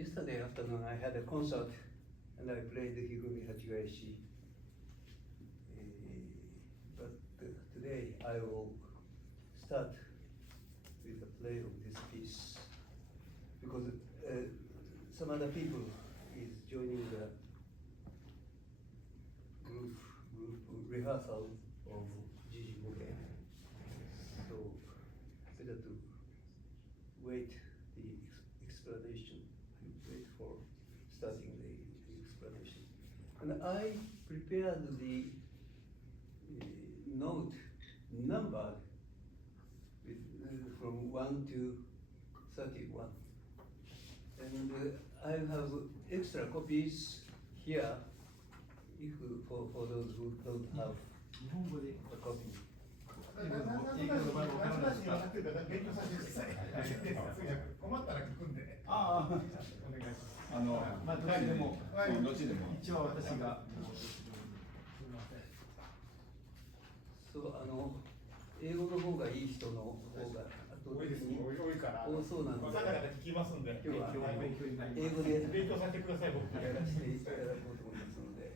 Yesterday afternoon I had a concert and I played the Hifumi-hachigaeshi. But today I will start with the play of this piece because some other people is joining the group rehearsal of Gigi Muge. So better to wait the explanation, wait for starting the explanation. And I prepared the note numbered with, from 1 to 31. And I have extra copies here if for those who don't have a copy. 困ったら聞くんで。ああ、お願いします。まあ、どっちでも、どっちでも。一応私が。そう、英語の方がいい人の方が多いです。多いから。多そうなんで。方々聞きますんで。今日は英語で勉強させてください。僕やらせていただこうと思いますので、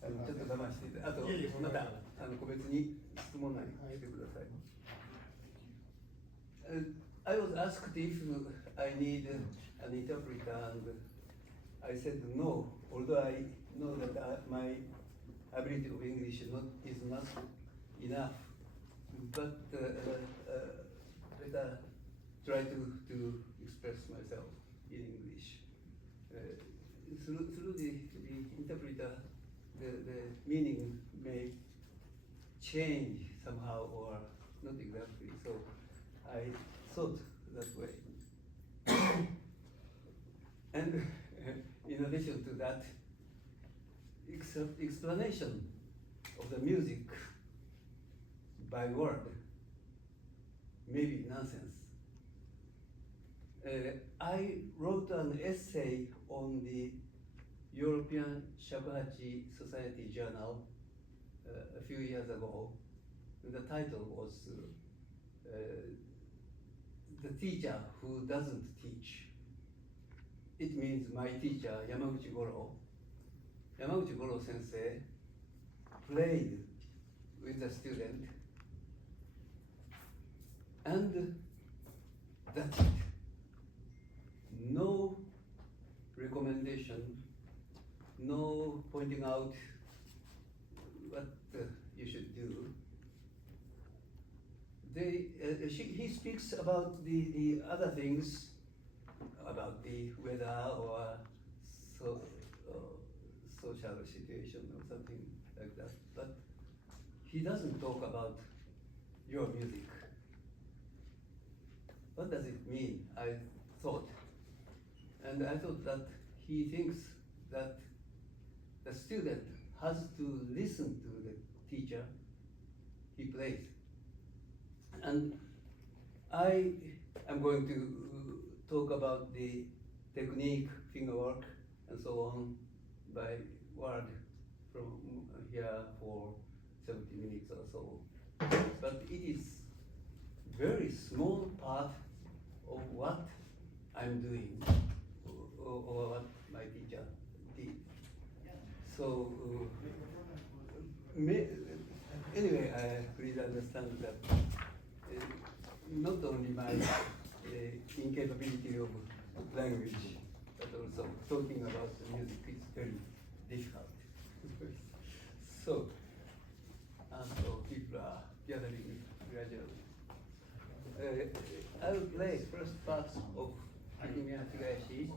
ちょっと我慢していただいて、あとまた個別に質問内してください。I was asked if I need an interpreter, and I said no, although I know that my ability of English is not enough. But better try to express myself in English. Through the interpreter, the meaning may change somehow or not exactly. So I thought that way. And in addition to that, explanation of the music by word may be nonsense. I wrote an essay on the European Shakuhachi Society Journal a few years ago. The title was The Teacher Who Doesn't Teach. It means my teacher, Yamaguchi Goro. Yamaguchi Goro sensei played with the student, and that's it. No recommendation, no pointing out what you should do. He speaks about the other things, about the weather or social situation or something like that, but he doesn't talk about your music. What does it mean? I thought. And I thought that he thinks that the student has to listen to the teacher he plays. And I am going to talk about the technique, fingerwork, and so on by word from here for 70 minutes or so. But it is very small part of what I'm doing or what my teacher did. So anyway, please understand that not only my incapability of language, but also talking about the music is very difficult. So people are gathering gradually. I will play first part of Hifumi-hachigaeshi.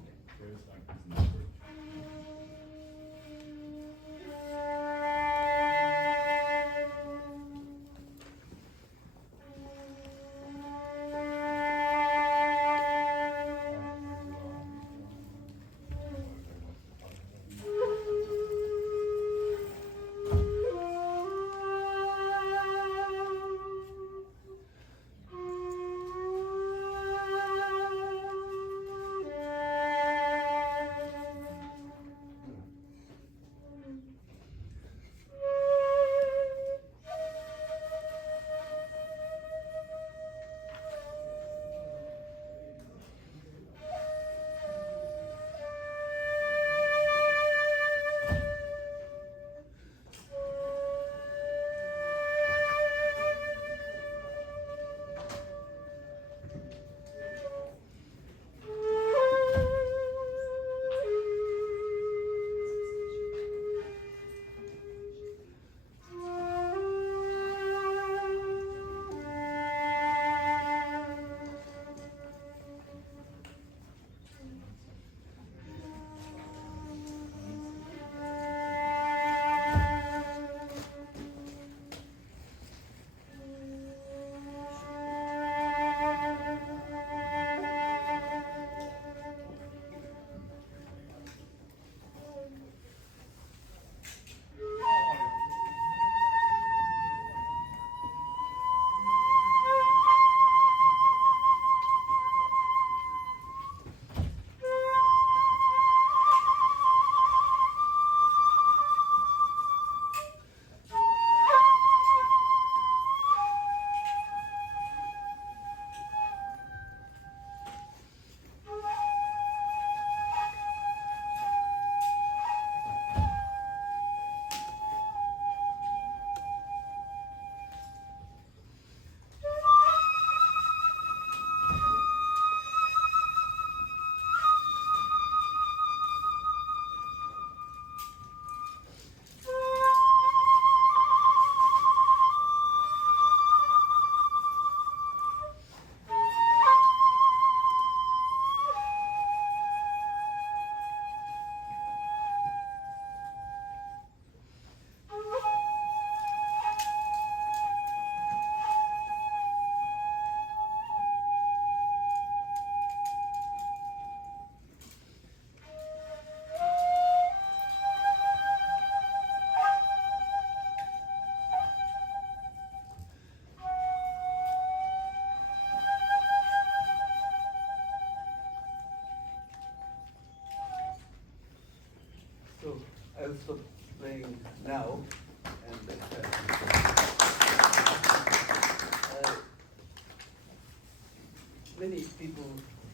many people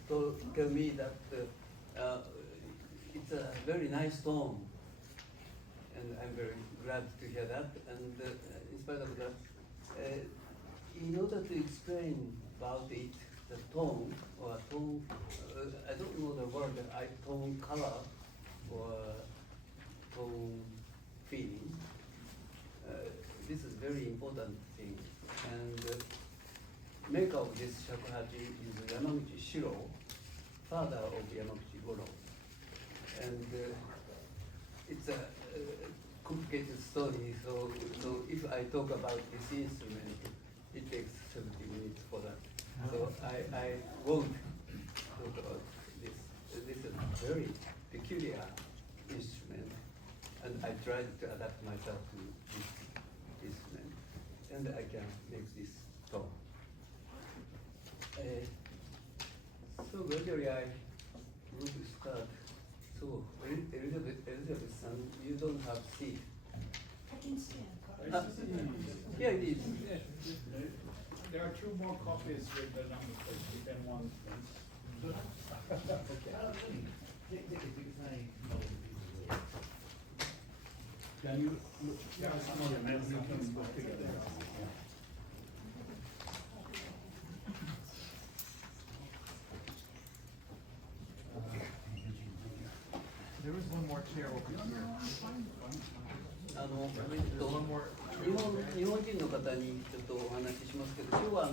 tell me that it's a very nice tone, and I'm very glad to hear that. And in spite of that, in order to explain about it, the tone or tone, I don't know the word. Tone color or tone feeling. This is very important thing. And maker of this shakuhachi is Yamaguchi Shiro, father of Yamaguchi Goro. And it's a complicated story, so if I talk about this instrument, it takes 70 minutes for that. So I won't talk about this. This is a very peculiar instrument, and I tried to adapt myself to this instrument, and I can make this tone. So gradually I would start. So Elizabeth-san, you don't have seat. I can stand. Yeah, it is. There are 2 more copies with the number plate. You can one. Can you look? Yeah, some of them you can go together. There was one more chair over here. 日本人の方にちょっとお話ししますけど、今日は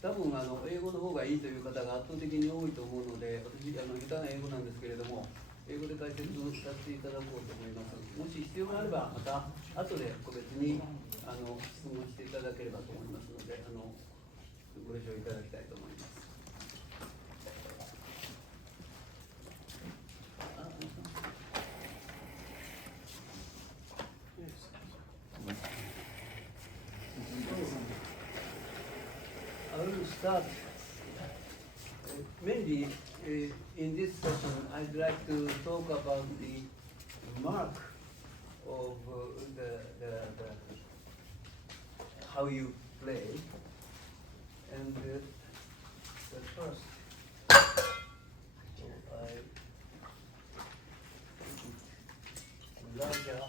多分英語の方がいいという方が圧倒的に多いと思うので、私下手な英語なんですけれども、英語で解説させていただこうと思います。もし必要があればまた後で個別に質問していただければと思いますので、ご了承いただきたいと思います。I will start mainly in this session. I'd like to talk about the mark of the how you play, and the first. So I make it larger.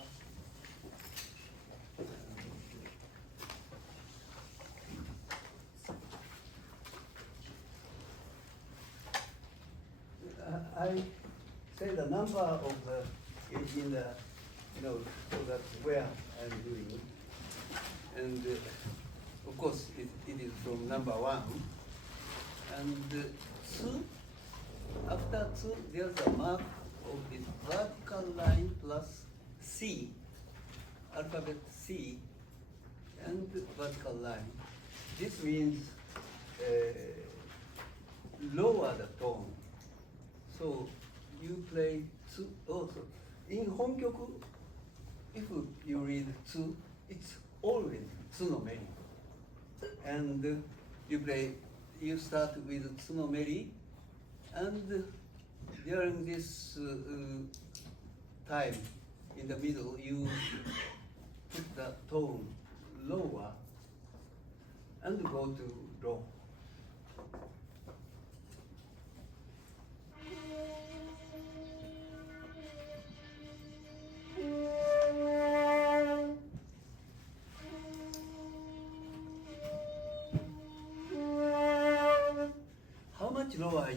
I say the number of in the note, so that's where I'm doing, and of course it is from number 1, and 2. After 2, there's a mark of this vertical line plus C, alphabet C, and vertical line. This means lower the tone. So you play 2 also. In Honkyoku, if you read 2, it's always 2 no meri. And you start with 2 no meri, and during this time in the middle, you put the tone lower and go to low. How much lower?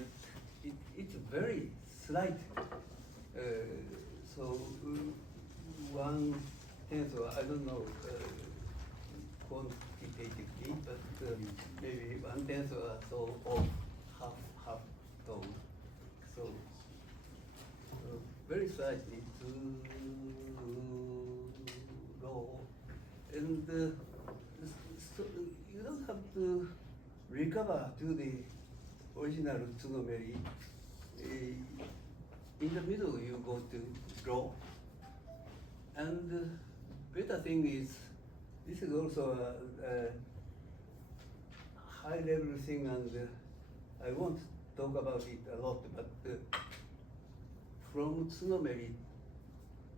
It's very slight. So 1/10, or I don't know quantitatively, but maybe 1/10 or so of half tone. So very slightly too low, and so you don't have to recover to the original tsunomeri. In the middle, you go to low, and better thing is this is also a high-level thing, and I won't talk about it a lot, but from tsunomeri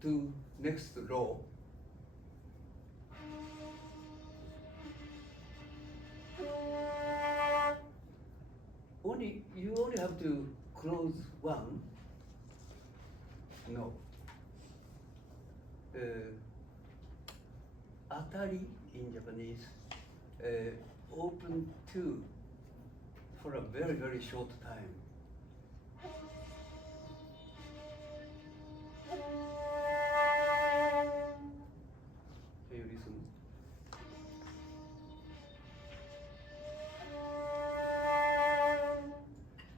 to next row, only have to close one. No. Atari in Japanese, open two for a very, very short time. Can you listen?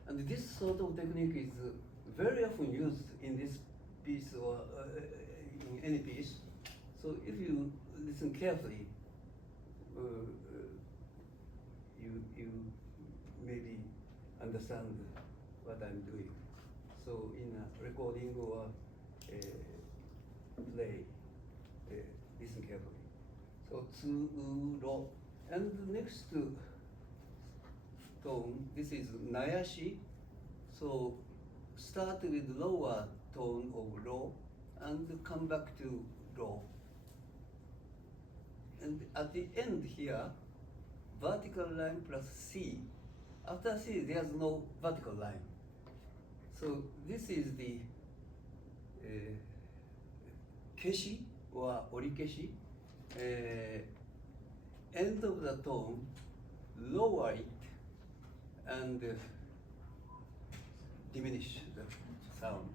And this sort of technique is very often used in this piece or in any piece. So if you listen carefully, you maybe understand what I'm doing. So in a recording or play, listen carefully. So tsu, ro, and the next tone, this is nayashi. So start with lower tone of ro and come back to ro. And at the end here, vertical line plus C. After C, there's no vertical line. So this is the keshi or orikeshi. End of the tone, lower it and diminish the sound.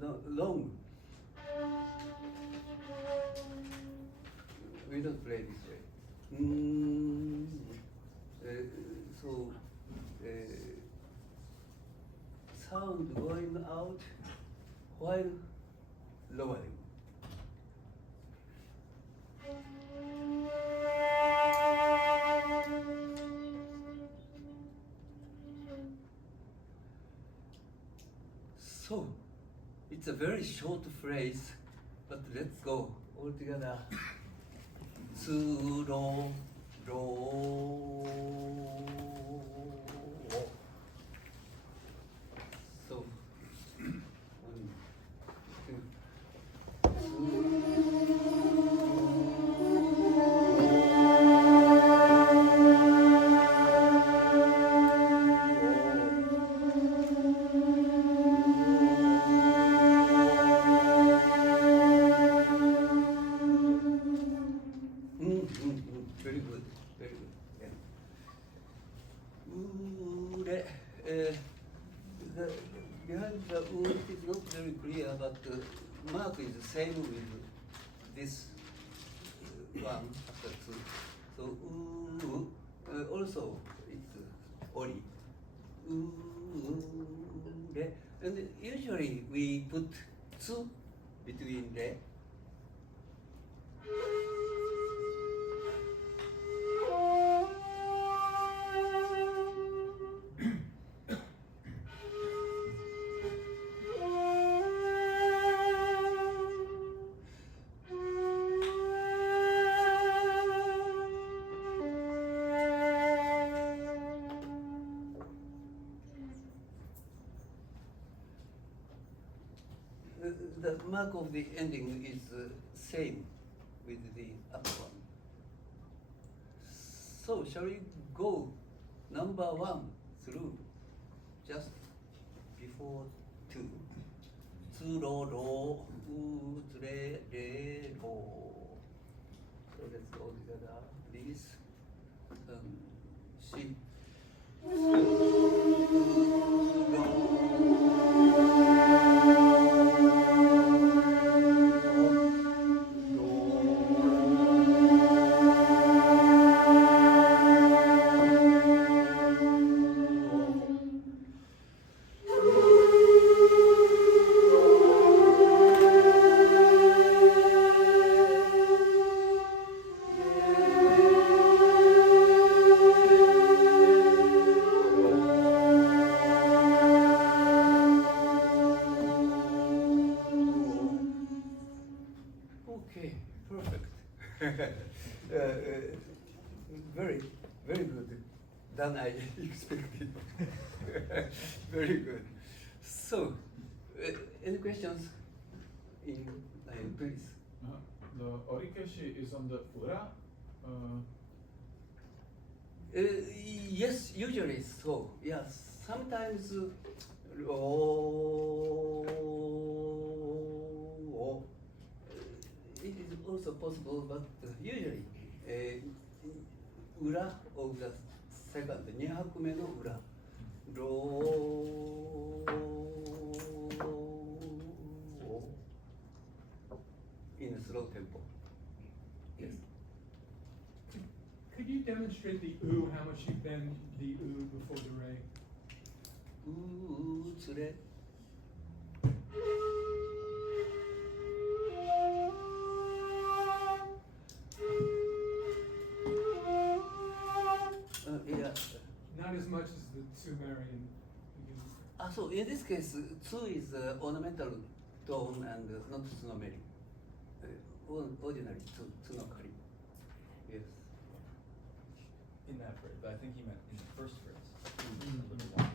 Not long. We don't play this way. So sound going out while lowering. So, it's a very short phrase, but let's go all together. Tsu, ro, ro. So, 1, 2. Very good, very good. Yeah. The behind the it is not very clear, but the mark is the same with this one after two. So also it's ori. And usually we put tsu between the. The mark of the ending is same with the upper one. So shall we go number 1 through just before 2? Tsu ro ro, u re re ro. So let's go together, please. See. Okay, perfect. Very, very good than I expected. Very good. So, Any questions in please? The orikeshi is on the ura. Yes, usually so. Yes, sometimes it is also possible, but usually ura of the second 2拍目の裏ロー in a slow tempo. Yes. Could you demonstrate the oo, how much you bend the oo before the re? うつれ yeah. Not as much as the tsumeri in So in this case, tsu is ornamental tone and not tsunomeri. Ordinary tsunokari. Yes. In that phrase, but I think he meant in the first phrase. A little longer.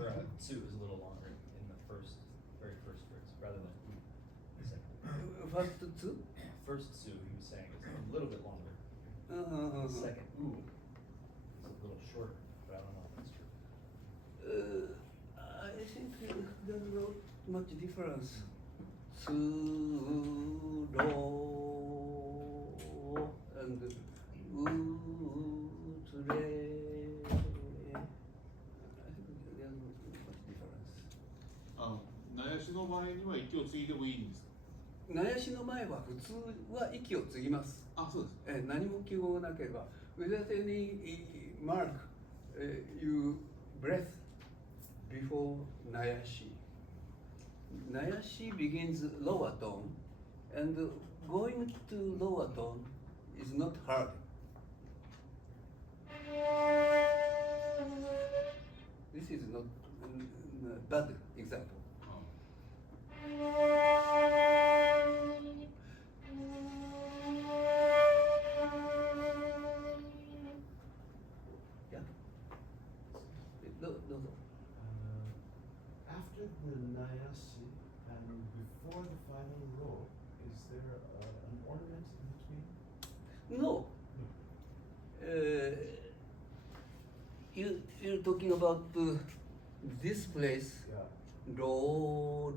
Or tsu is a little longer in the very first phrase, rather than the second. First tsu? First tsu, he was saying, is a little bit longer. The second oo is a little shorter, but I don't know if that's true. I think there's not much difference. Tsu, ro, and u, tsure. I think there's not much difference. 苗しの場合には息を継いでもいいんですか？苗しの前は普通は息を継ぎます。あ、そうです。何も記号がなければ。Without any mark, you breath before Nayashi. Nayashi begins lower tone, and going to lower tone is not hard. This is not a bad example. Yeah. No. After the Nayashi and before the final row, is there an ornament in between? No. You're talking about this place. Yeah. Ro.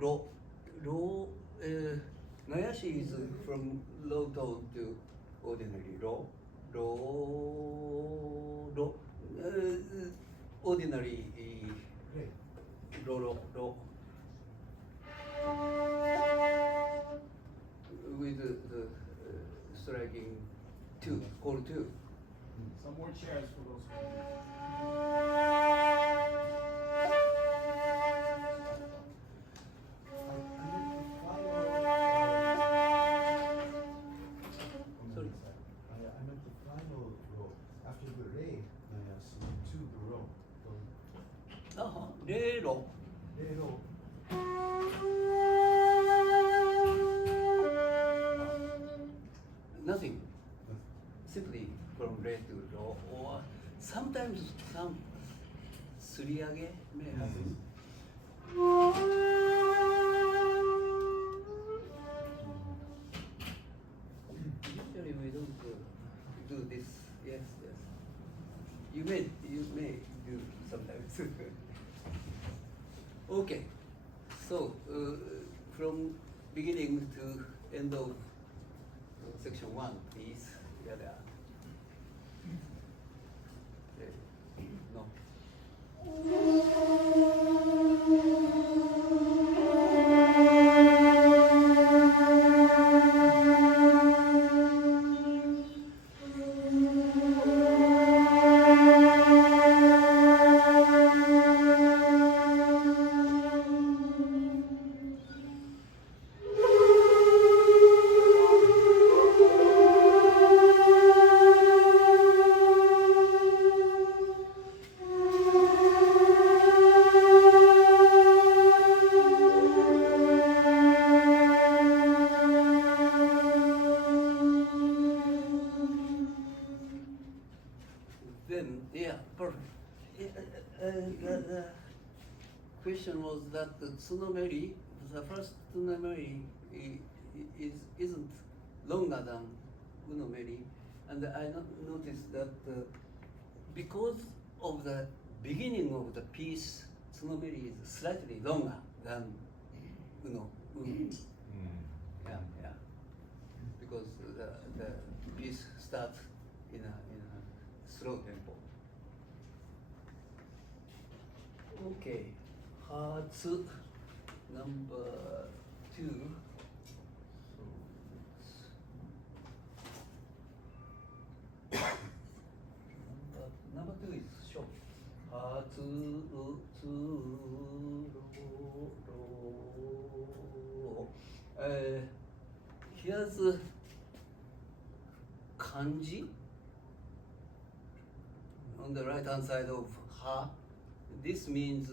Nayashi is from low tone to ordinary. Ro. Ordinary. Great. Ro. With the striking two, call two. Some more chairs for those. I meant the final row. After the re Nayashi to the row. Re ro. Re row. Nothing. Simply from re to ro, or sometimes some suriage may happen. Usually we don't do this. Yes. You may do sometimes. Okay. So from beginning to end of section 1, please. Yeah, there. No. Then, yeah, perfect. The question was that the tsunomeri, the first tsunomeri isn't longer than unomeri, and I noticed that because of the beginning of the piece, tsunomeri is slightly longer than uno. Yeah, yeah. Because the piece starts in a slow tempo. Okay, Hatsu number 2. So number 2 is short. Hatsu tsu ro. Here's kanji on the right hand side of ha. This means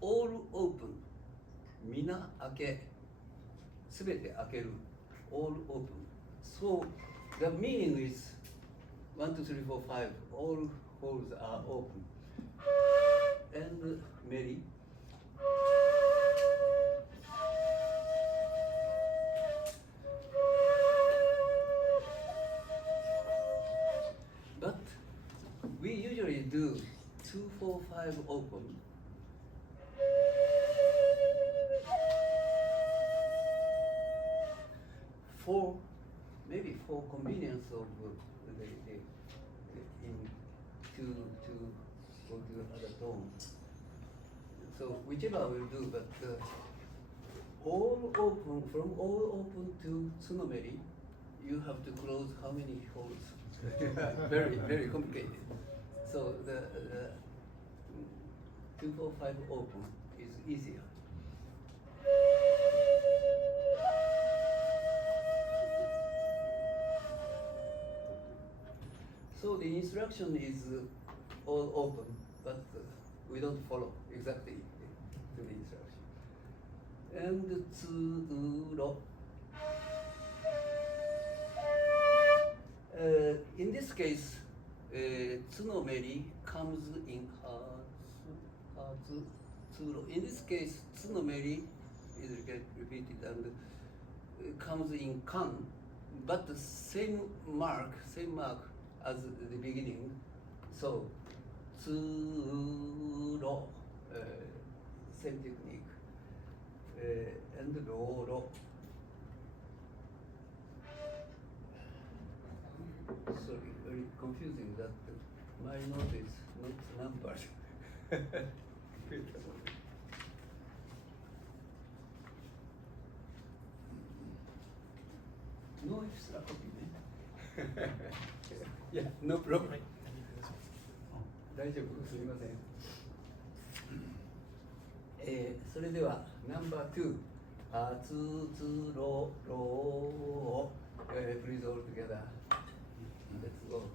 all open. Mina ake. Subete akeru. All open. So the meaning is 1, 2, 3, 4, 5. All holes are open. And Mary. But we usually do 2, 4, 5 open. Maybe for convenience of to go to other tone. So whichever we'll do, but all open, from all open to tsunomeri, you have to close how many holes? Very, very complicated. So the 2, 4, 5 open is easier. So the instruction is all open, but we don't follow exactly to the instruction. And tsuro. In this case, tsunomeri comes in hatsu, tsuro. In this case, tsunomeri is repeated and comes in kan, but the same mark as the beginning. So, tsuro, same technique, and roro. Sorry, very confusing that my note is not numbered. No extra copy, man. Yeah, no problem. 大丈夫、すみません。それではナンバー2、つつろろ、please all together. Let's go.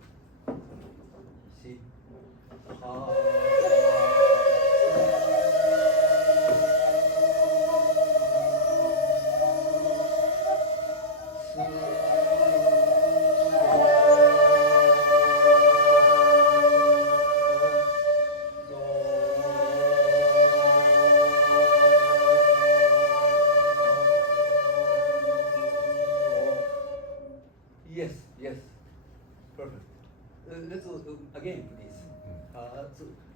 し、は。Yes, yes, perfect. Let's go again, please.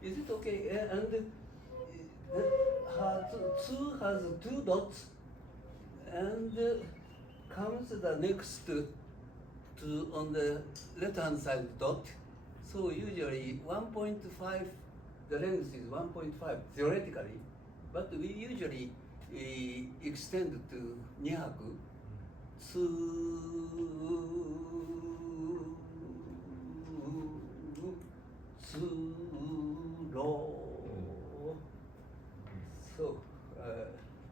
Is it okay? And tsu has 2 dots and comes the next to on the left hand side dot. So usually 1.5, the length is 1.5 theoretically, but we usually extend to 200. So,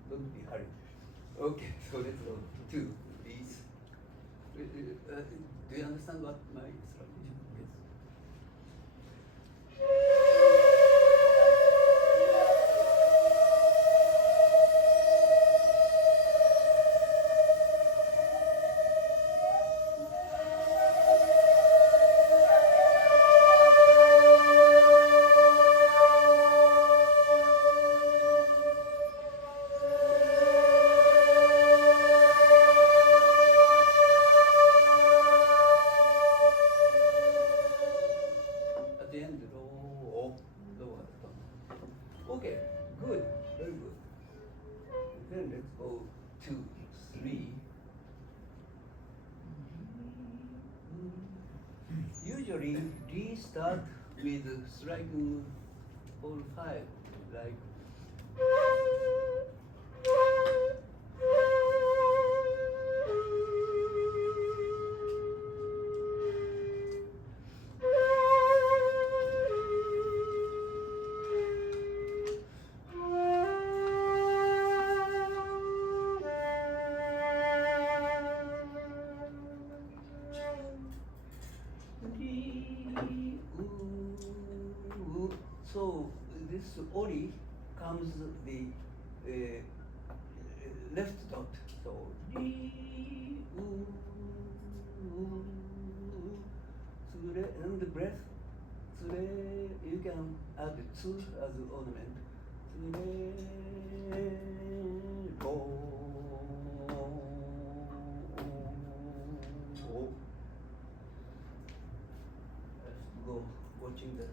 don't be hurried. Okay, so let's go to please. Do you understand what my instruction is? Okay, good, very good. Then let's go to 3. Usually, D start with striking all 5, like. So this ori comes the left dot. So and the breath. You can add tsu as ornament. Go watching the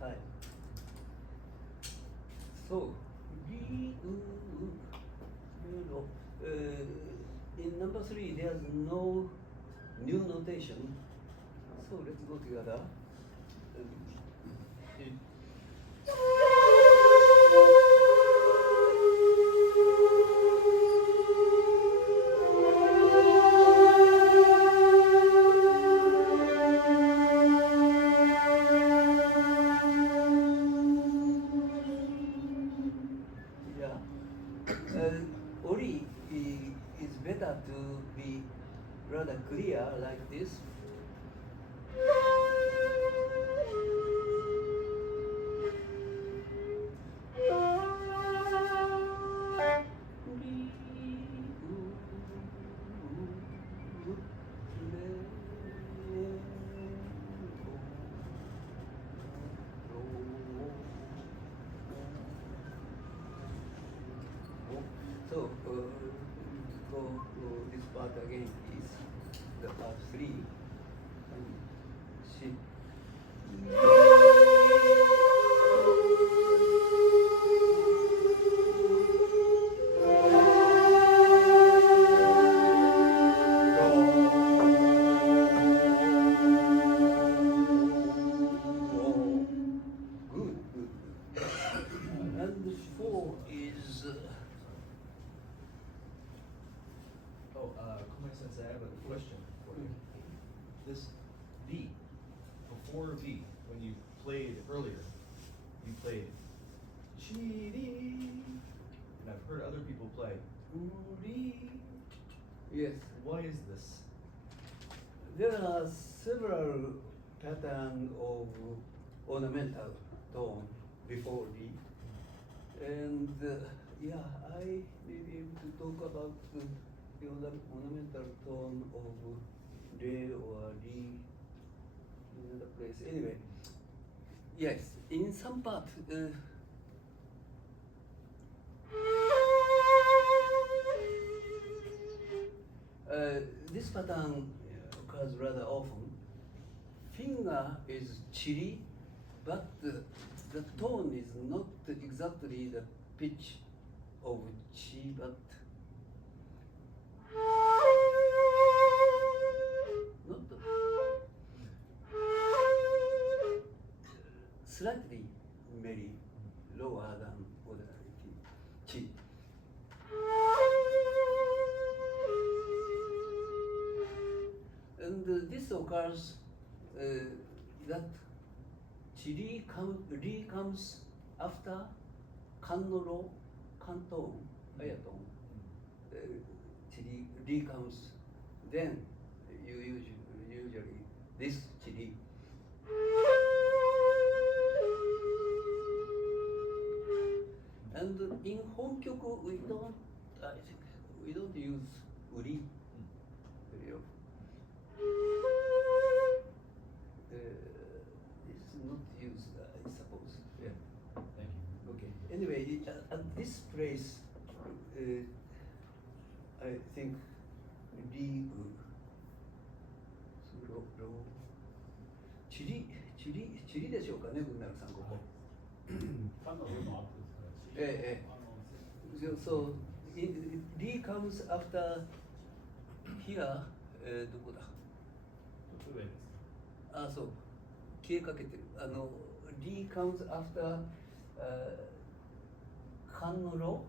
time. So, in number 3, there's no new notation. So let's go together. Ori is better to be rather clear like this. So, go this part again is the part 3. And she. Good, good. And the 4 is. Kohmei Sensei, I have a question for you. This B, before B, when you played earlier, you played Chiri, and I've heard other people play Uri. Yes. Why is this? There are several patterns of ornamental tone before D. And yeah, I may be able to talk about the ornamental tone of Re or D in another place. Anyway, yes, in some part, this pattern occurs rather often. Finger is chiri, but the tone is not exactly the pitch of chi, but not slightly maybe lower than ordinary chi. And this occurs that chiri comes after kannoro, kanton, ayaton. Chiri comes, then you usually this chiri. And in Honkyoku we don't, I think we don't use uri very often. It's not used, I suppose. Yeah. Thank you. Okay. Anyway, at this place, I think Ri Suro Chiri でしょうかね、文学さんここ。ええ。So, Lee comes after here, どこだあ、そう。消えかけてる。Lee comes after, カンのロ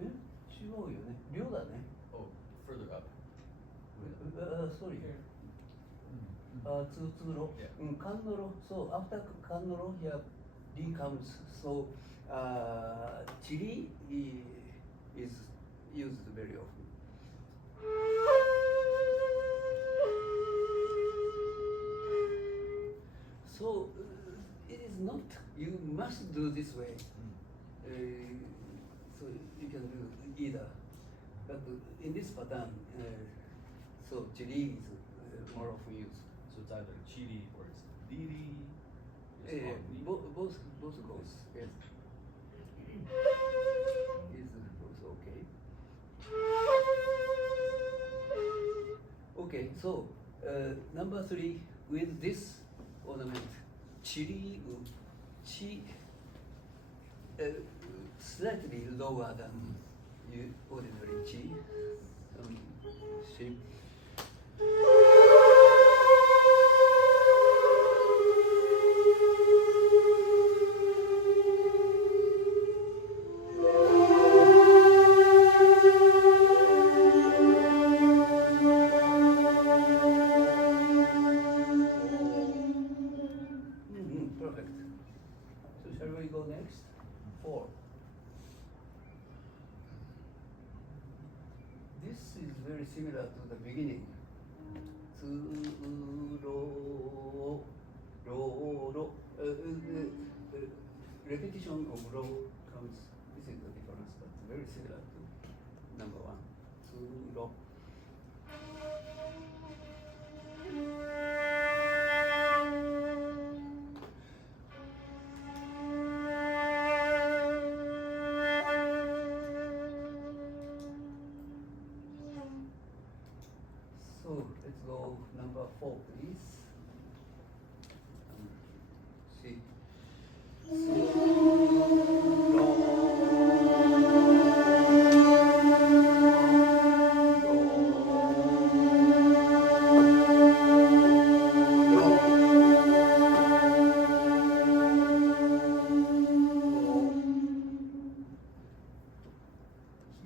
え違うよね。量だね。Oh, further up. Sorry. Here. 通路。 Yeah. うん、カンノロ。So, after カンノロ here, Lee comes. So, chili is used very often. So, it is not, you must do this way. So, you can do either. But in this pattern, so chili is more often used. So it's either chiri or it's diri. Both goes. Yes. Is also okay. Okay, so number 3 with this ornament, chiri, slightly lower than ordinary chi shape. Perfect. So shall we go next? 4. This is very similar to the beginning. Repetition of ro comes. This is the difference, but very similar to number 1. Tsuro. So let's go number 4, please. See.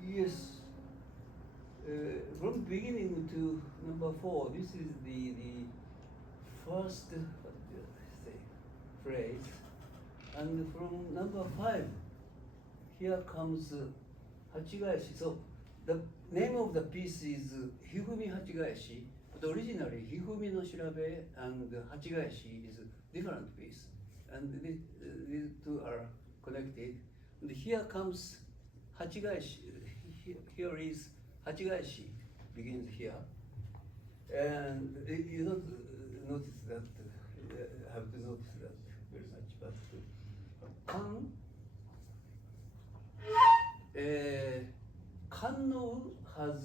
Yes. From beginning to number 4, this is the first phrase, and from number 5, here comes Hachigaeshi. So the name of the piece is Hifumi-hachigaeshi, but originally Hifumi no Shirabe and Hachigaeshi is a different piece, and these two are connected. And here comes Hachigaeshi. Here is Hachigaeshi begins here, and you don't notice that. Have to notice that very much, but kan. Kanno has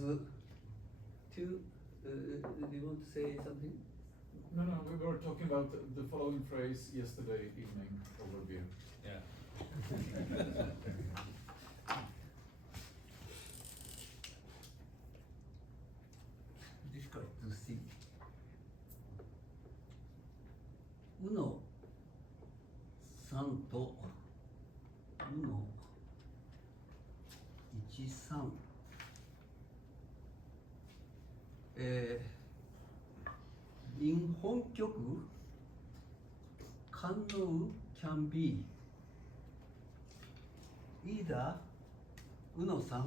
two. Do you want to say something? No, we were talking about the following phrase yesterday evening over beer. Yeah. Difficult to see. Uno 3と Uno 1、3。In Honkyoku, Kanno can be either Uno 3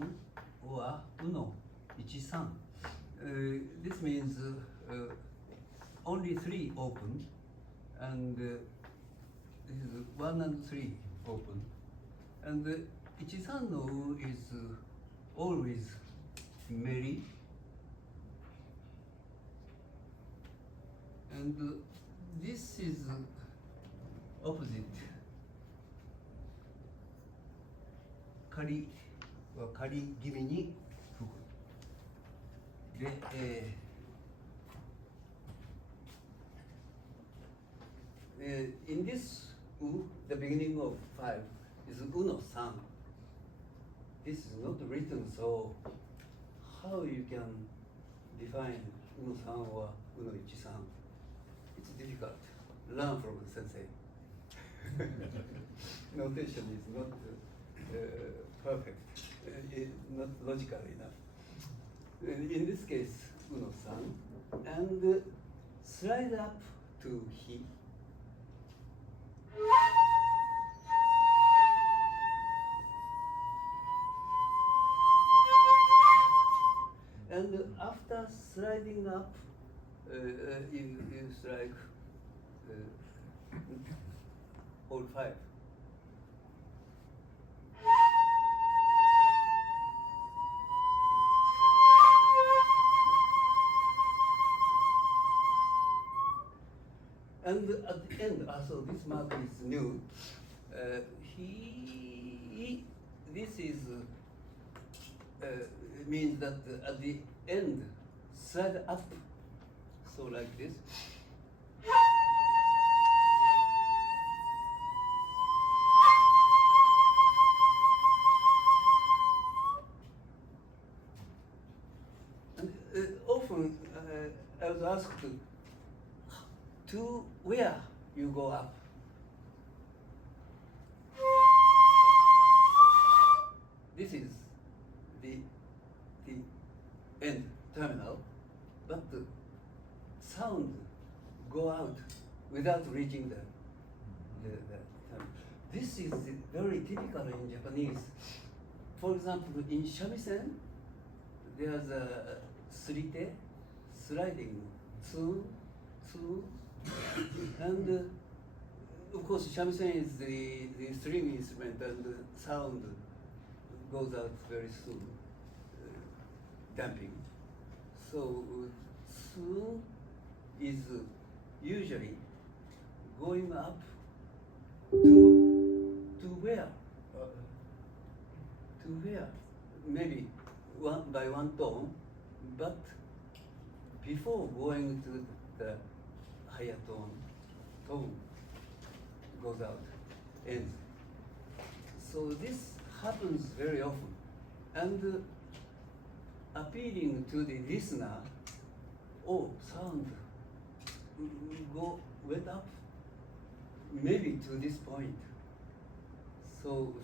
or Uno 1、3. This means only 3 open, and this is 1 and 3 open, and 1、3 no is always merry, and this is opposite. Kari は仮気味に吹く。で、in this U, the beginning of 5 is Uno-san. This is not written, so how you can define Uno-san or Uno-ichi-san? It's difficult. Learn from the sensei. Notation is not perfect, not logical enough. In this case, Uno-san, and slide up to he. And after sliding up, you strike all 5. And at the end, so this mark is new. This is means that at the end, slide up, so like this. And often I was asked to where you go up. This is the end terminal, but the sound go out without reaching the terminal. This is very typical in Japanese. For example, in shamisen, there's a surite, sliding, tsu, and of course shamisen is the string instrument, and the sound goes out very soon, damping. So tsu is usually going up to where? To where? Maybe by one tone, but before going to the higher tone goes out, ends. So this happens very often, and appealing to the listener, oh, sound went up, maybe to this point. So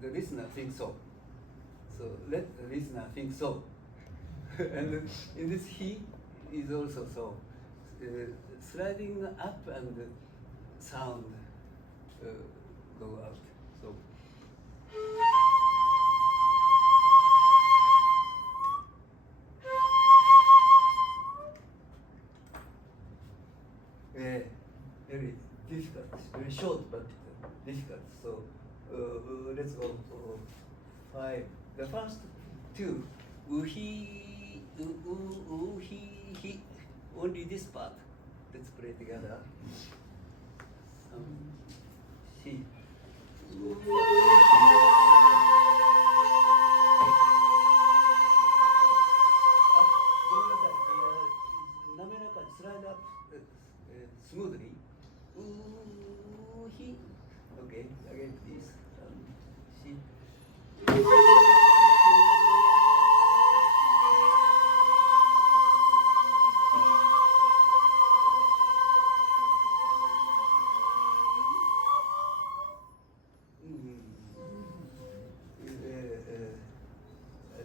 the listener thinks so. So let the listener think so. And in this he is also so. Sliding up and sound go out. So. Very difficult, very short but difficult. So let's go for 5. The first 2, uhi, he, only this part. Let's play together. She. Slide up smoothly. He. Okay, again please. She. I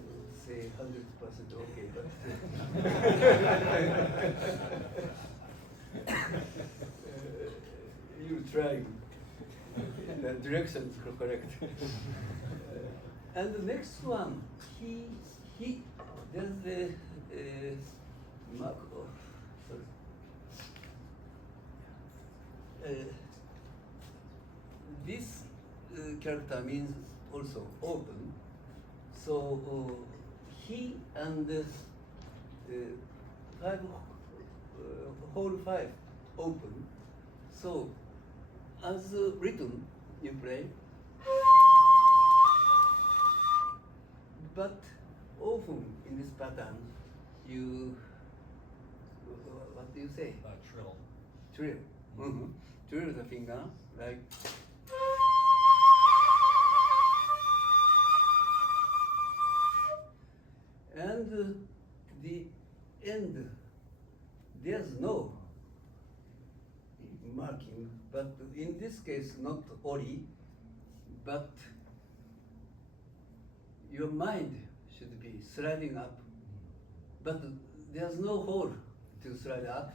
would say 100% okay, but you trying. The direction is correct. And the next one, he, there's the mark of, sorry. This character means also open. So he and whole 5 open. So as written, you play. But often in this pattern, you, what do you say? Trill. Trill. Drill the finger like. And the end, there's no marking, but in this case, not ori, but your mind should be sliding up, but there's no hole to slide up,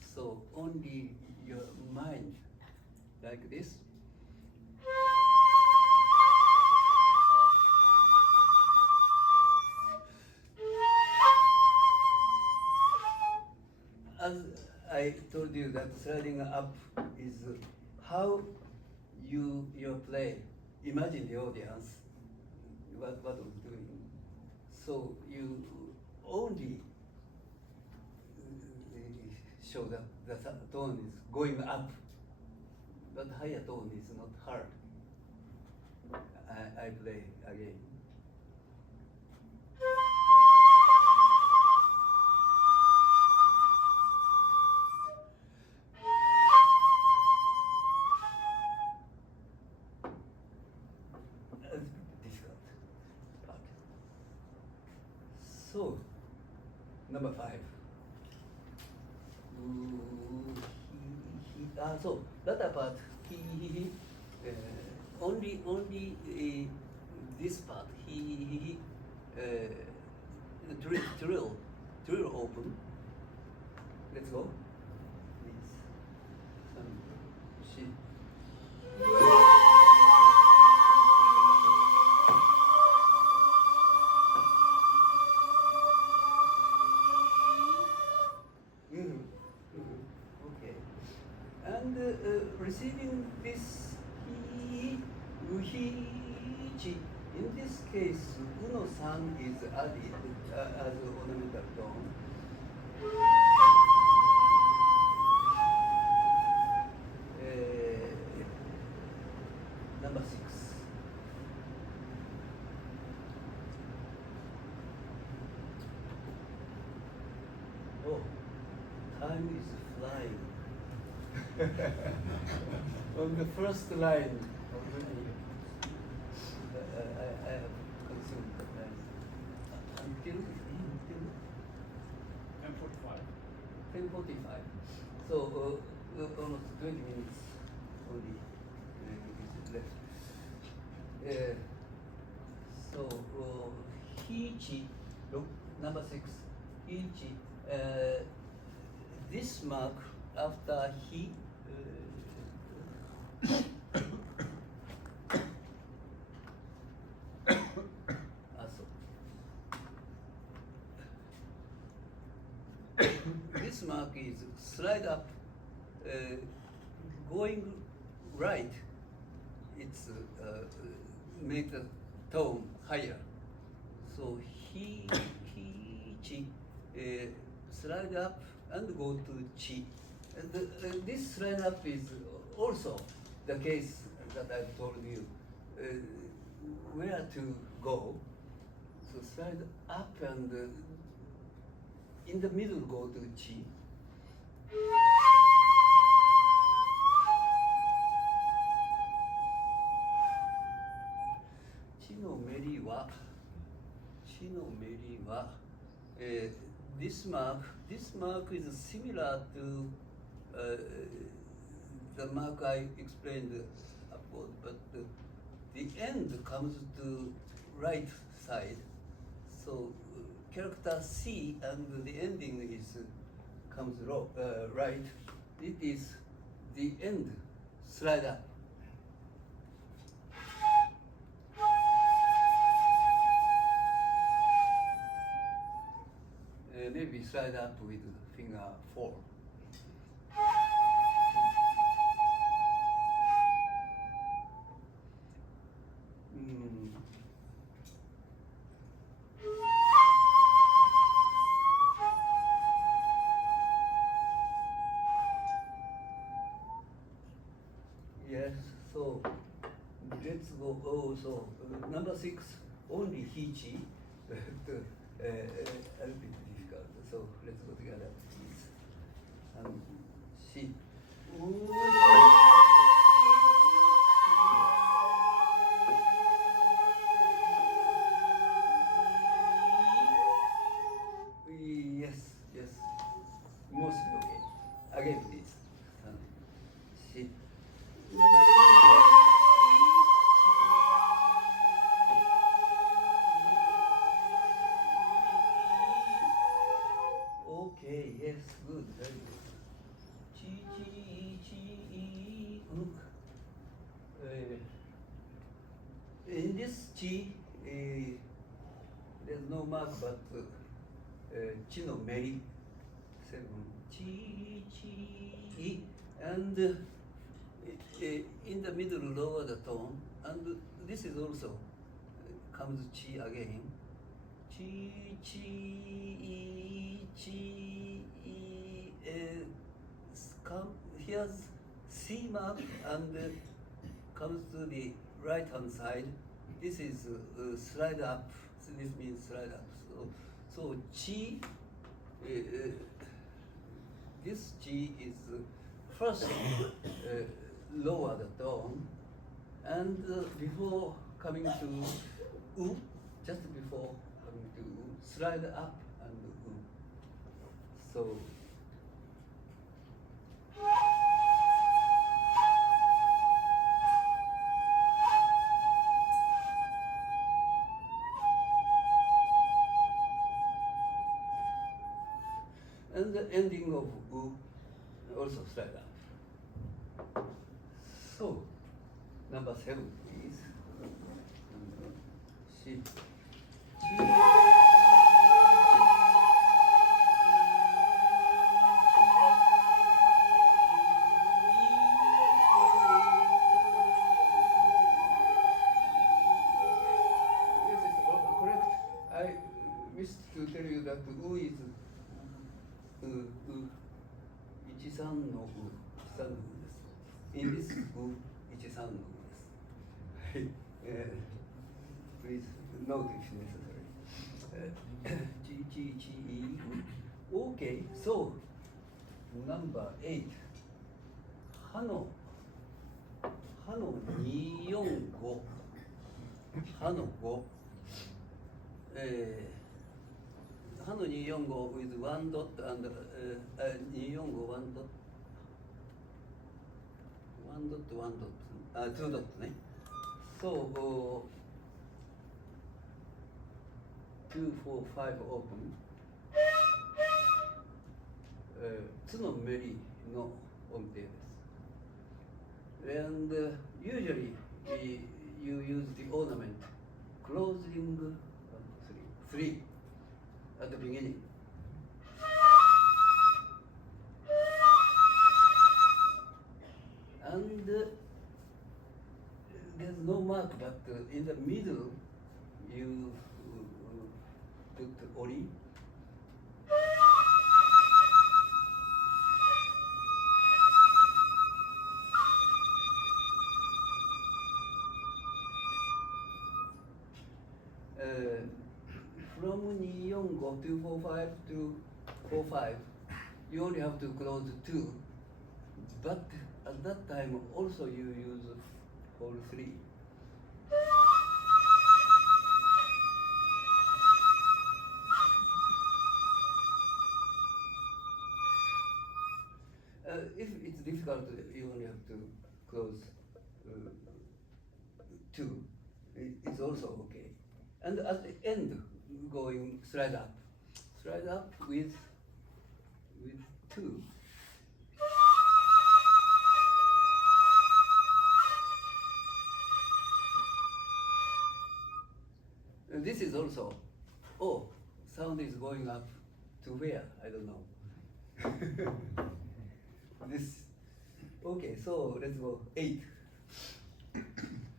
so only your mind, like this. As I told you that sliding up is how you play. Imagine the audience, what was doing. So you only show that the tone is going up, but higher tone is not hard. I play again. Difficult part. So, number 5. So that part, only this part, drill open. Let's go. Please. She. Okay. And receiving this hi-chi, in this case, uno-san is added as ornamental tone. Number 6. Oh, time is flying. On the first line already, I have consumed the time. Until 10:45. So almost 20 minutes only is left. So hi-chi, look, number 6, hi-chi. This mark after he. This mark is slide up, going right. It's make the tone higher. So chi, slide up and go to chi. And this slide up is also the case that I've told you where to go. So slide up and in the middle go to chi. Chi no meri wa. This mark is similar to the mark I explained above, but the end comes to right side. So character C and the ending is comes right. It is the end slide up. Maybe slide up with finger 4. Yes, so let's go. Oh, so number 6, only hi-chi. A little bit difficult. So let's go together, please. And she. again, please. Shi. Okay, yes, good, very good. Chi, chi, chi, look. In this chi, there's no mark, but chi no meri, 7, chi, chi, and in the middle lower the tone, and this is also comes chi again. Chi, chi, chi, come, here's C mark and comes to the right hand side. This is slide up, so this means slide up. So chi, this chi is first lower the tone, and before coming to u, just before coming to u, slide up and u. So. And the ending of u also slide up. So, number 7, please. Shi. Yes, it's correct. I missed to tell you that u is 13のう、13のうです。In this う、13のうです。はい。Please note if necessary. Chi, chi, chi, okay, so number 8. 歯の245。歯の5。歯の245 with 1 dot and 245 1 dot 1 dot 1 dot 2 dot ね。So 2, 4, 5 open. つのメリの音程です。And usually you use the ornament closing 1, 2, 3 at the beginning. And there's no mark, but in the middle you put ori. From 245 245 to 45, you only have to close 2, but at that time also you use whole 3. If it's difficult, you only have to close 2. It's also okay. And at the end, going slide up with 2. And this is also, oh, sound is going up to where? I don't know. This, okay, so let's go 8.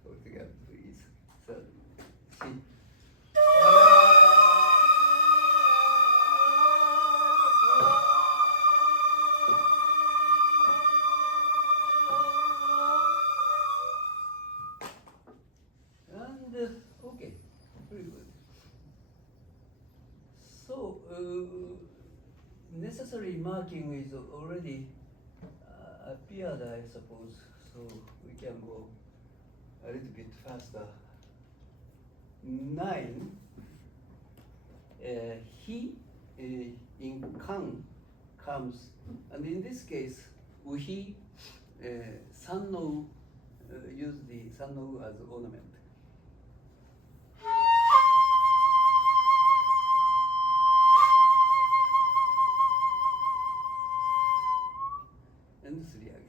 Altogether, please. So, see. And okay, very good. So necessary marking is already appeared, I suppose. So we can go a little bit faster. 9. He in kan comes, and in this case, uhi, san no u, use the san no u as ornament. And 3 again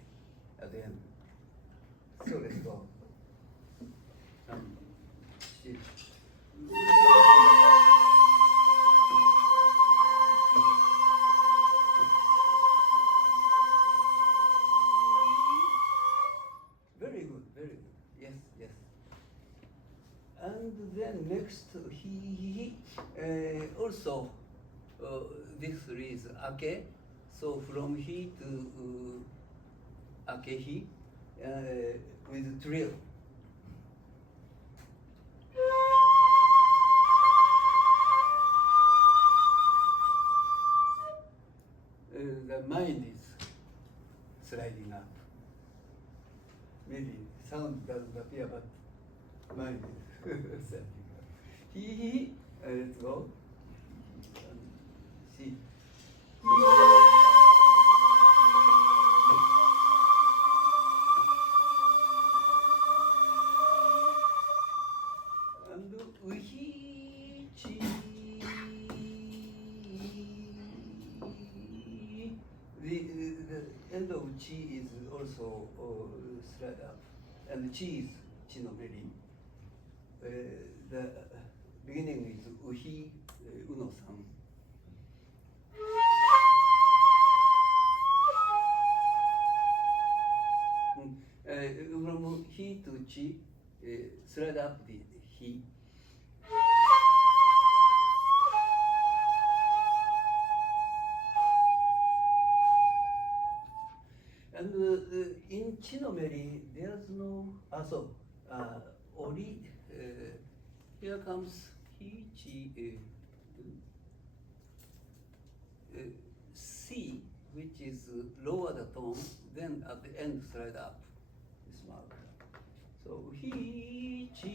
at the end. So let's go. Shi. Very good, very good. Yes, yes. And then next, he also this is ake. So from he to akehi with trill. The mind is sliding up. Maybe sound doesn't appear, but mind is sliding up. He, let's go. See. And uhi chi. The end of chi is also slide up, and chi is chi no meri. The beginning is uhi uno-san. From he to chi, slide up the he. And in Chinomeri, there's no, ori, here comes he, chi, C, which is lower the tone, then at the end slide up this mark. So he, chi,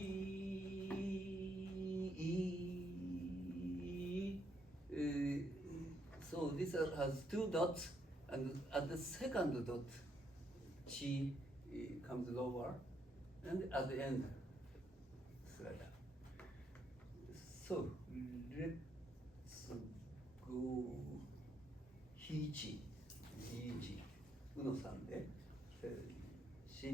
so this has 2 dots, and at the second dot, chi comes lower, and at the end, slide up. So let's go. Hichi, uno-san de, shi.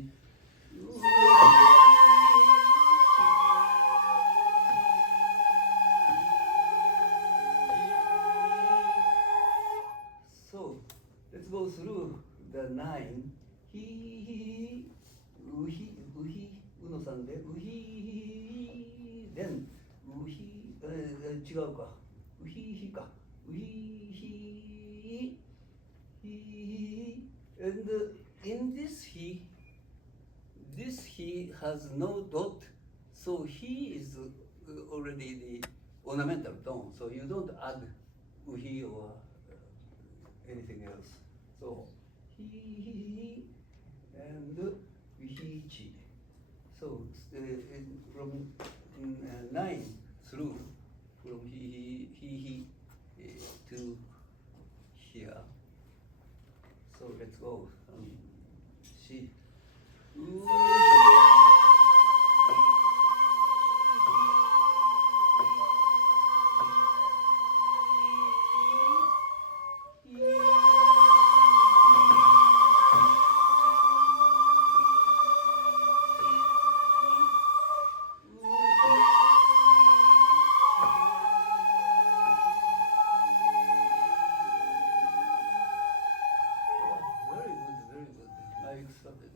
So let's go through the 9. Hi, uhi, uno-san de, uhi, then uhi, 違うか。uhiか。uhi, he, and in this he has no dot, so he is already the ornamental tone, so you don't add uhi or anything else. So he and uhichi. So from 9 through, from he to here. So let's go. She.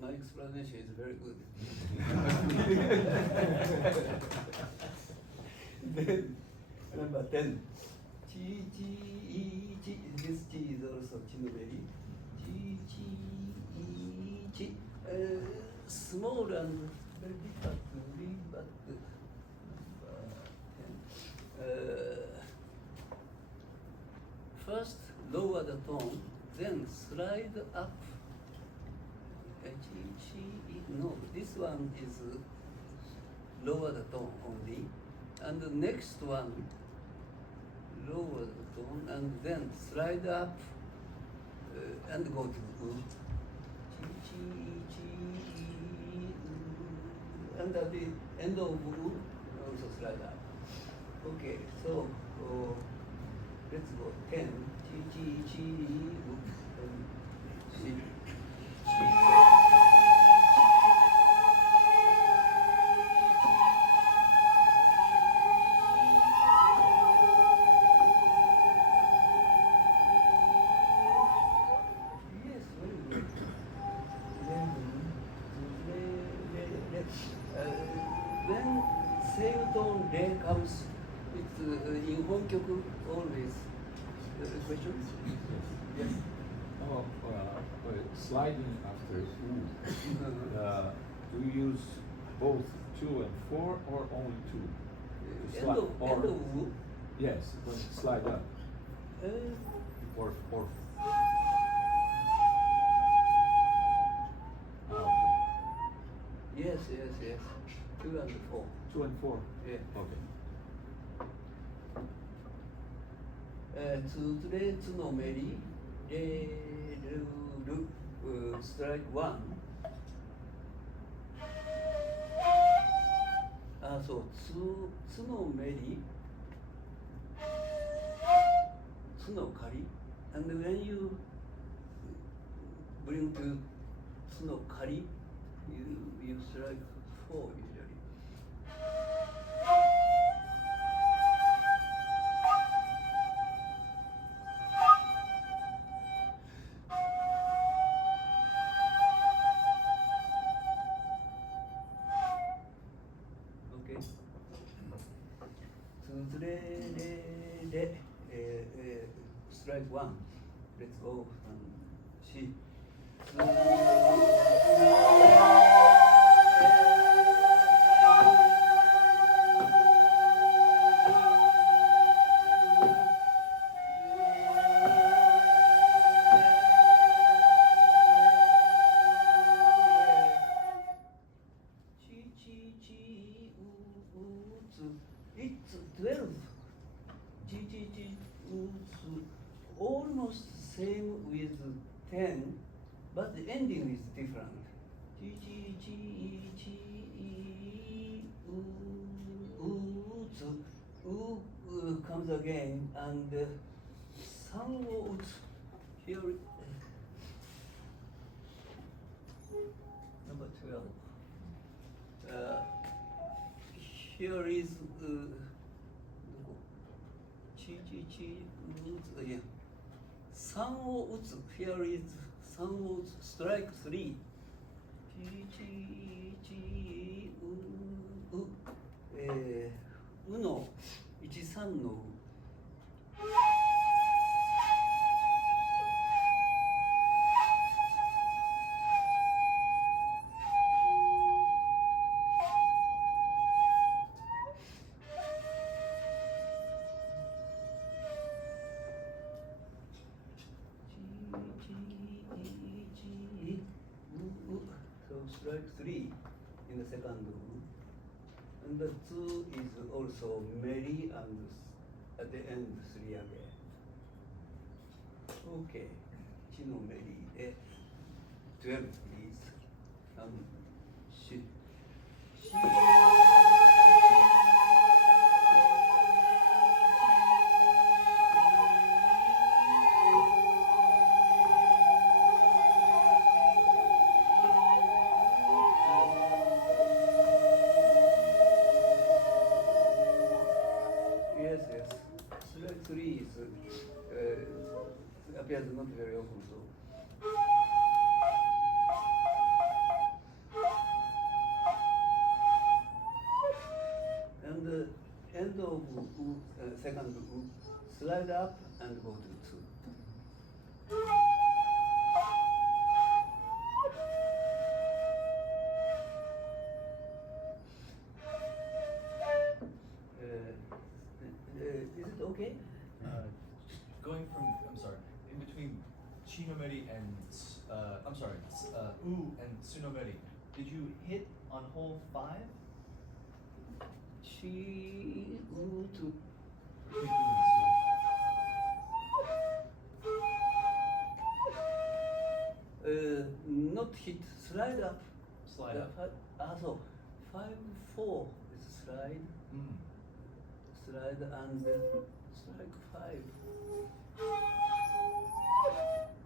My explanation is very good. Then, number 10. Chi, chi, I, chi. This chi is also chinoberi. Chi, chi, I, chi. Small and very difficult to read, but first lower the tone, then slide up. No, this one is lower the tone only, and the next one lower the tone and then slide up and go to U. Chi, chi, and at the end of U, also slide up. Okay, so let's go 10. Chi, chi, chi, U, and chi, chi. Yes, very good. When same tone re comes, it's in Honkyoku always. Questions? Yes. Oh, sliding after U. Do you use both 2 and 4 or only 2? To End of or, U. yes, when you slide up. Or Yes, yes, yes. 2 and 4. 2 and 4? Yeah. Okay. つれつのめりれるるストライク1。あ、そう、つのめりつの仮 and when you bring to つの仮 you strike 4 usually. Okay. つれれストライク1 let's go and see. It's 12. Almost same with 10, but the ending is different. Comes again and sango here. Number 12. Here is yeah. 3を打つ Here is 3を打つ Strike 3 うの13のうSo strike 3 in the second room. And the 2 is also Mary and at the end 3 again. Okay. 1のメリーで12 please. Yes, yes. Strike 3 is appears not very often, so. And end of second slide up and go to 2. Is it okay? Going from, I'm sorry, in between Chinomeri and, I'm sorry, U and Tsunomeri, did you hit on hole 5? Chi U to Between U and Tsu. not hit, slide up. Slide up. So 5-4 is slide, Mm. slide and strike 5.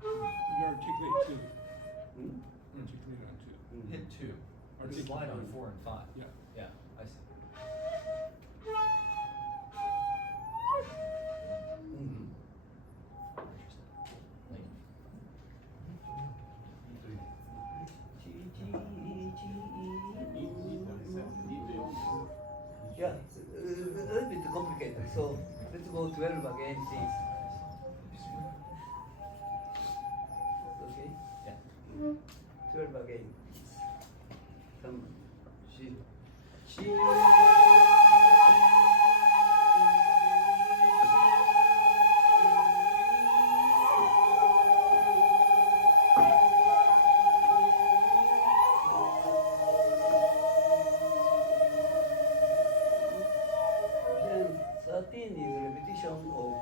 You articulate two. Hmm? Articulate on two. Hit 2. Or Articulate slide on on 4 and 5. Yeah. Yeah, I see. Mm-hmm. Interesting. Thank Yeah, a little bit complicated. So let's go 12 again, please. Okay? Yeah. 12 again, please. Come, she. Then 13 is repetition of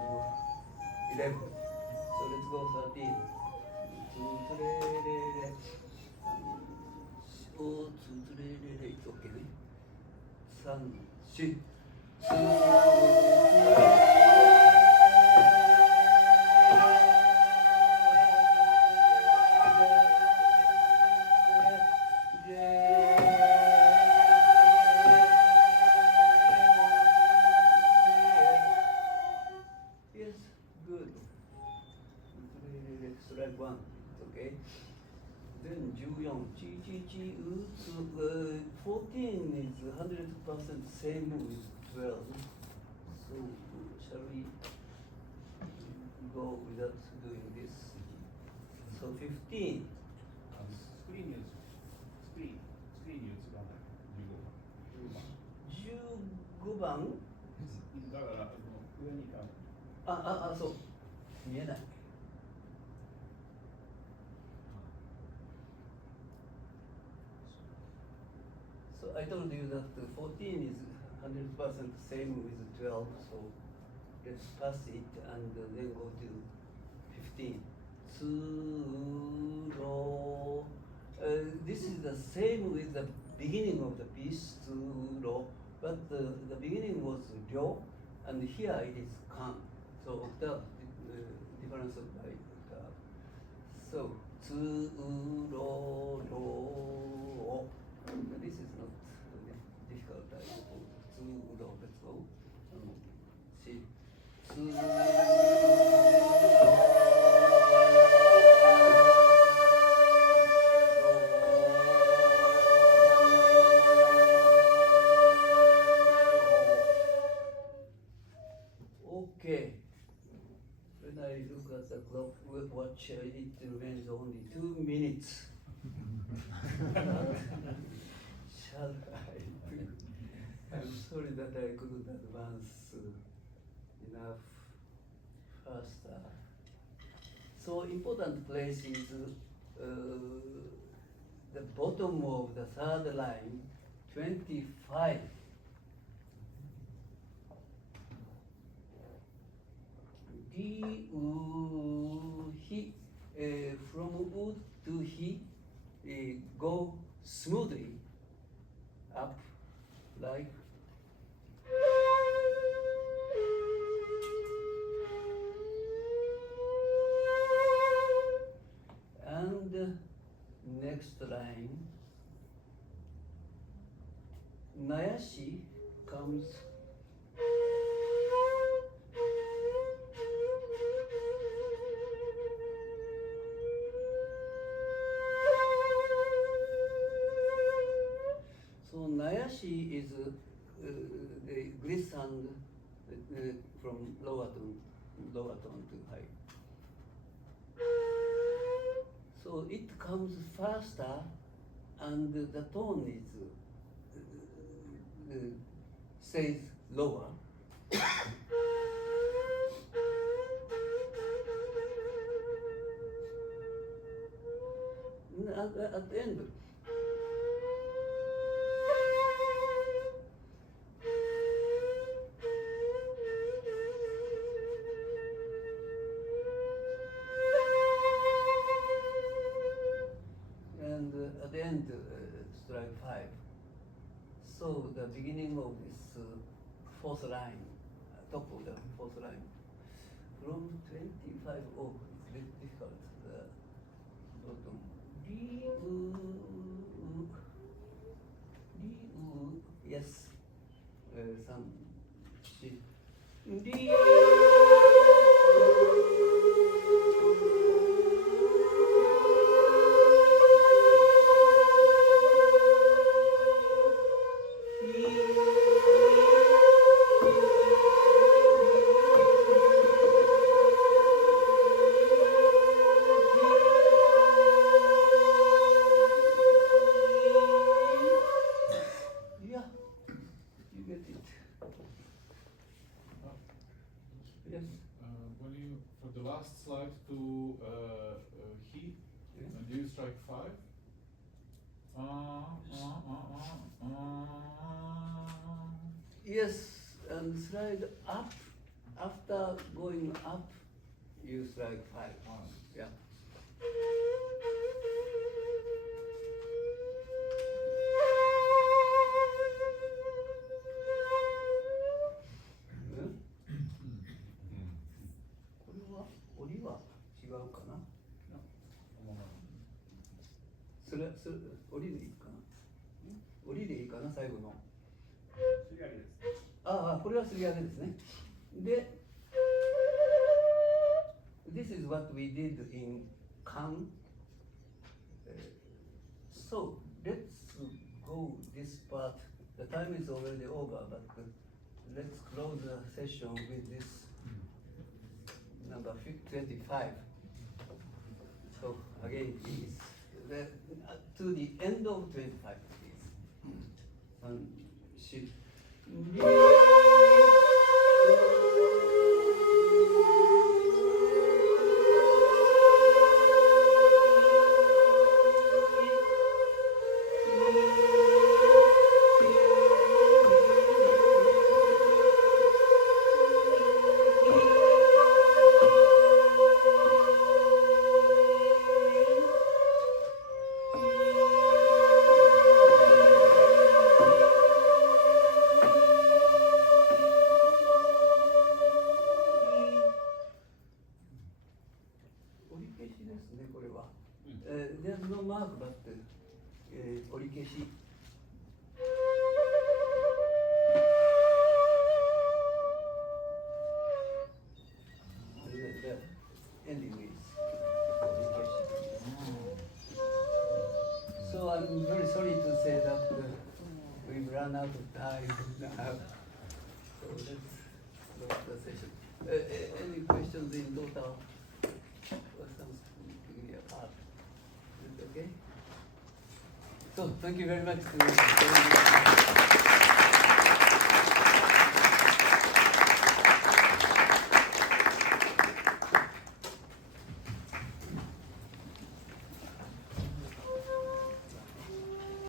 11. So let's go 13. It's okay. 3, 4. Yes, good. Strike 1, it's okay. Then 14, 14 is 100% same with 12. So shall we go without doing this? So 15. スクリーンに打つスクリーンに打つ場面15番15番だから上にそう。見えない。So I told you that 14 is 100% same with 12, so let's pass it and then go to 15. Tsuro. This is the same with the beginning of the piece, tsuro, but the beginning was ryo, and here it is kan. So octave difference by octave. So tsuro, ro. This is not difficult. I suppose. Tsuro, let's go. See. Okay. When I look at the clock, watch, it remains only 2 minutes. Shall I do? I'm sorry that I couldn't advance enough faster. So important place is the bottom of the third line, 25. Di, u, hi, from u to hi, go smoothly up like. And next line, Nayashi comes. So Nayashi is the glissando from lower tone to high. So it comes faster, and the tone is stays lower. At the end. And So the beginning of this fourth line, top of the fourth line, from 25, oh, it's a bit difficult. The bottom. Yes, some shit. Yeah, you get it. Yes. When you, for the last slide to he, Yeah. do you strike 5? Yes, and slide up. After going up, you slide 5. Yeah.これは折りは違うかな。それ折りでいいかな。折りでいいかな最後の。ああ、これはすり上げですね。で、this is what we did in Kan. So let's go this part. The time is already over, but let's close the session with this number 25. So again, please, to the end of 25, please. And she. There's no mark, but 折り消し。The ending is 折り消し。So I'm very sorry to say that we've run out of time now. So let's close the session. Any questions in total? Or something apart? Is it okay? So thank you very much.